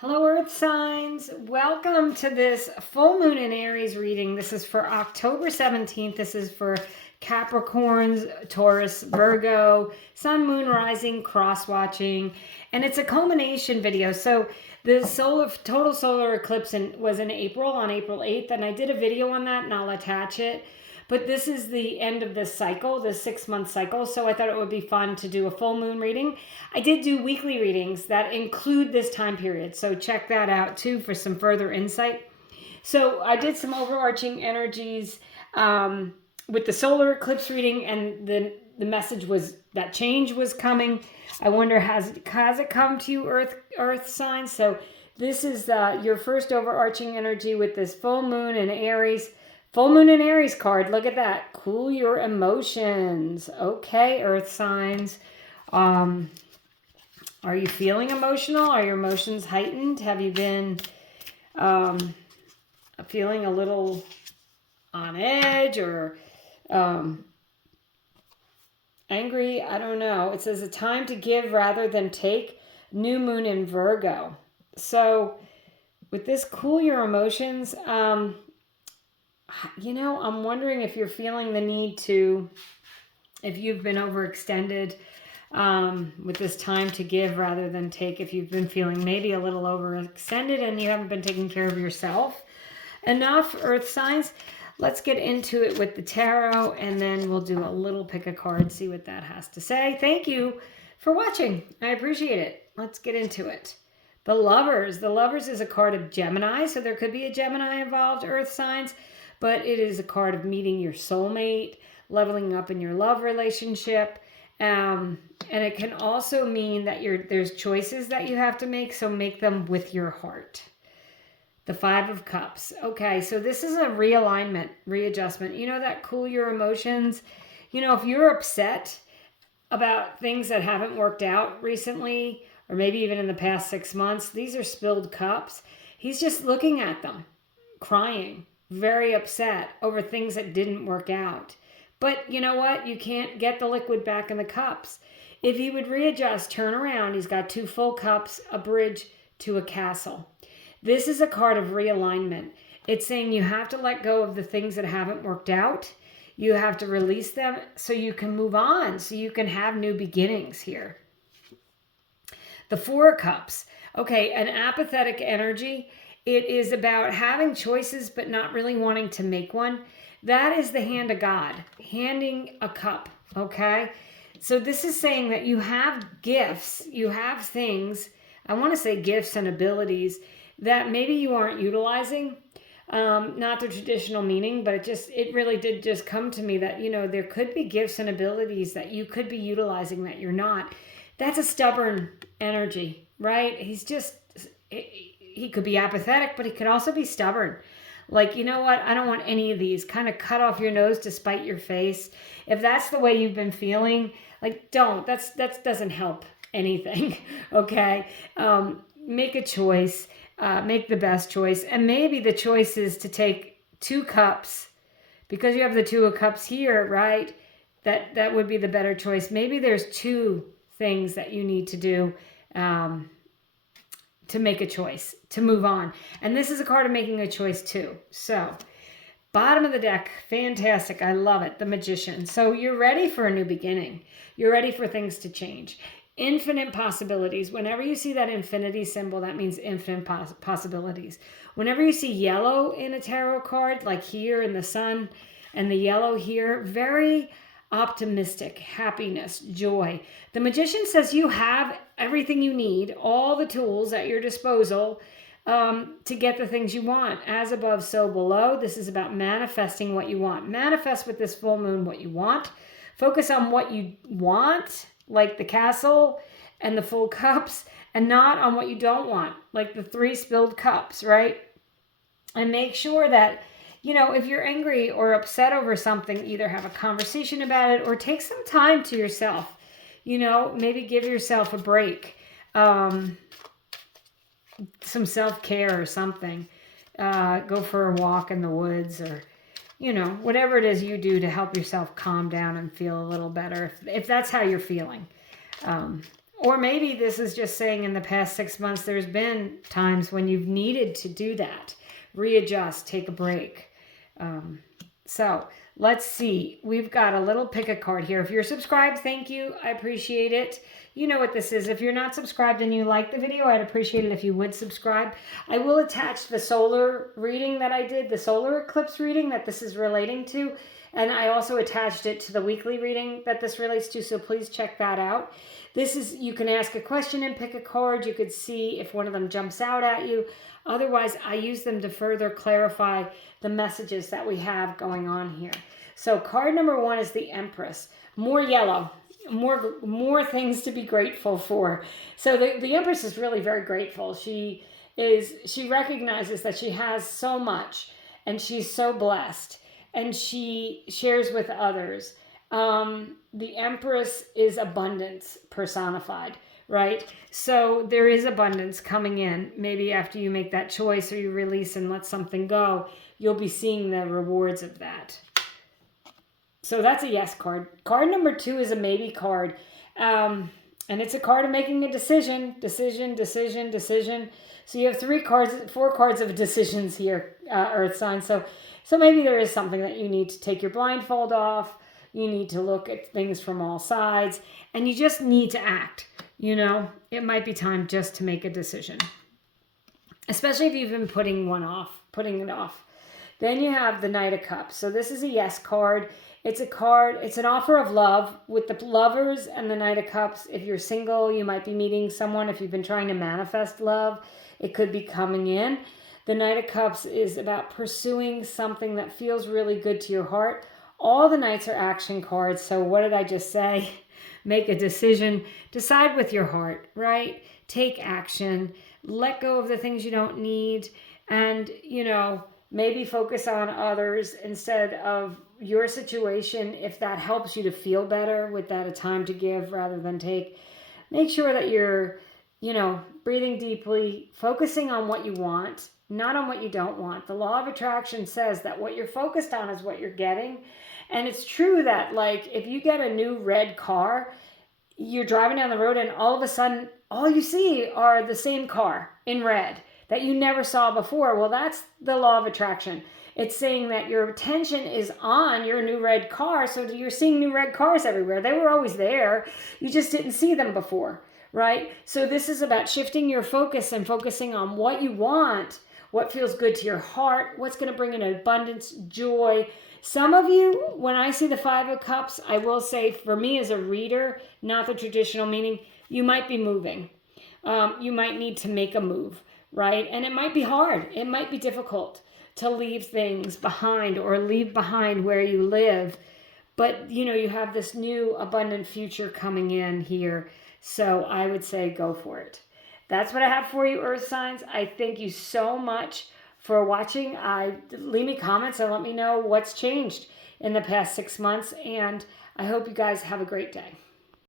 Hello, Earth signs. Welcome to this full moon in Aries reading. This is for October 17th. This is for Capricorns, Taurus, Virgo, Sun, Moon, Rising, cross watching, and it's a culmination video. So the total solar eclipse was in April, on April 8th, and I did a video on that, and I'll attach it. But this is the end of this cycle, the 6-month cycle. So I thought it would be fun to do a full moon reading. I did do weekly readings that include this time period. So check that out too for some further insight. So I did some overarching energies with the solar eclipse reading, and the message was that change was coming. I wonder, has it come to you, Earth signs? So this is your first overarching energy with this full moon in Aries. Full moon in Aries card. Look at that. Cool your emotions. Okay, Earth signs. Are you feeling emotional? Are your emotions heightened? Have you been feeling a little on edge or angry? I don't know. It says a time to give rather than take. New moon in Virgo. So with this cool your emotions, I'm wondering if you're feeling the need to, if you've been overextended with this time to give rather than take, if you've been feeling maybe a little overextended and you haven't been taking care of yourself enough, Earth signs. Let's get into it with the tarot, and then we'll do a little pick a card, see what that has to say. Thank you for watching. I appreciate it. Let's get into it. The Lovers. The Lovers is a card of Gemini, so there could be a Gemini involved, Earth signs. But it is a card of meeting your soulmate, leveling up in your love relationship. And it can also mean that there's choices that you have to make, so make them with your heart. The Five of Cups. Okay, so this is a realignment, readjustment. You know, that cool your emotions. You know, if you're upset about things that haven't worked out recently, or maybe even in the past 6 months, these are spilled cups. He's just looking at them, crying, very upset over things that didn't work out. But you know what? You can't get the liquid back in the cups. If he would readjust, turn around, he's got 2 full cups, a bridge to a castle. This is a card of realignment. It's saying you have to let go of the things that haven't worked out. You have to release them so you can move on, so you can have new beginnings here. The Four of Cups. Okay, an apathetic energy. It is about having choices but not really wanting to make one. That is the hand of God, handing a cup, okay? So this is saying that you have gifts, you have things, I want to say gifts and abilities that maybe you aren't utilizing. Not the traditional meaning, but it really did just come to me that, there could be gifts and abilities that you could be utilizing that you're not. That's a stubborn energy, right? He could be apathetic, but he could also be stubborn. Like, you know what? I don't want any of these. Kind of cut off your nose to spite your face. If that's the way you've been feeling, like, don't. That doesn't help anything, okay? Make a choice. Make the best choice. And maybe the choice is to take 2 cups. Because you have the 2 of cups here, right? That would be the better choice. Maybe there's 2 things that you need to do to make a choice, to move on. And this is a card of making a choice too. So, bottom of the deck, fantastic. I love it. The Magician. So you're ready for a new beginning. You're ready for things to change. Infinite possibilities. Whenever you see that infinity symbol, that means infinite possibilities. Whenever you see yellow in a tarot card, like here in the sun and the yellow here, very optimistic, happiness, joy. The Magician says you have everything you need, all the tools at your disposal to get the things you want. As above, so below. This is about manifesting what you want. Manifest with this full moon what you want. Focus on what you want, like the castle and the full cups, and not on what you don't want, like the 3 spilled cups, right? And make sure that, if you're angry or upset over something, either have a conversation about it or take some time to yourself. Maybe give yourself a break. Some self-care or something. Go for a walk in the woods or, whatever it is you do to help yourself calm down and feel a little better. If that's how you're feeling. Or maybe this is just saying in the past 6 months, there's been times when you've needed to do that. Readjust, take a break. So let's see. We've got a little pick a card here. If you're subscribed, thank you. I appreciate it. You know what this is. If you're not subscribed and you like the video, I'd appreciate it if you would subscribe. I will attach the solar reading that I did, the solar eclipse reading that this is relating to. And I also attached it to the weekly reading that this relates to, so please check that out. This is, you can ask a question and pick a card. You could see if one of them jumps out at you. Otherwise, I use them to further clarify the messages that we have going on here. So card number 1 is the Empress. More yellow, more things to be grateful for. So the Empress is really very grateful. She recognizes that she has so much and she's so blessed and she shares with others. The Empress is abundance personified, right? So there is abundance coming in. Maybe after you make that choice or you release and let something go, you'll be seeing the rewards of that. So that's a yes card. Card number 2 is a maybe card. And it's a card of making a decision. So you have 4 cards of decisions here, Earth signs. So maybe there is something that you need to take your blindfold off. You need to look at things from all sides. And you just need to act. You know, it might be time just to make a decision. Especially if you've been putting it off. Then you have the Knight of Cups. So this is a yes card. It's an offer of love with the Lovers and the Knight of Cups. If you're single, you might be meeting someone. If you've been trying to manifest love, it could be coming in. The Knight of Cups is about pursuing something that feels really good to your heart. All the Knights are action cards. So what did I just say? Make a decision. Decide with your heart, right? Take action. Let go of the things you don't need. And, you know, maybe focus on others instead of your situation. If that helps you to feel better with that, a time to give rather than take. Make sure that you're, you know, breathing deeply, focusing on what you want, not on what you don't want. The law of attraction says that what you're focused on is what you're getting. And it's true that, like, if you get a new red car, you're driving down the road and all of a sudden, all you see are the same car in red that you never saw before. Well, that's the law of attraction. It's saying that your attention is on your new red car, so you're seeing new red cars everywhere. They were always there. You just didn't see them before, right? So this is about shifting your focus and focusing on what you want, what feels good to your heart, what's going to bring in abundance, joy. Some of you, when I see the 5 of Cups, I will say, for me as a reader, not the traditional meaning, you might be moving. You might need to make a move, right? And it might be hard. It might be difficult to leave things behind or leave behind where you live. But, you know, you have this new abundant future coming in here. So I would say go for it. That's what I have for you, Earth signs. I thank you so much for watching. Leave me comments and let me know what's changed in the past 6 months. And I hope you guys have a great day.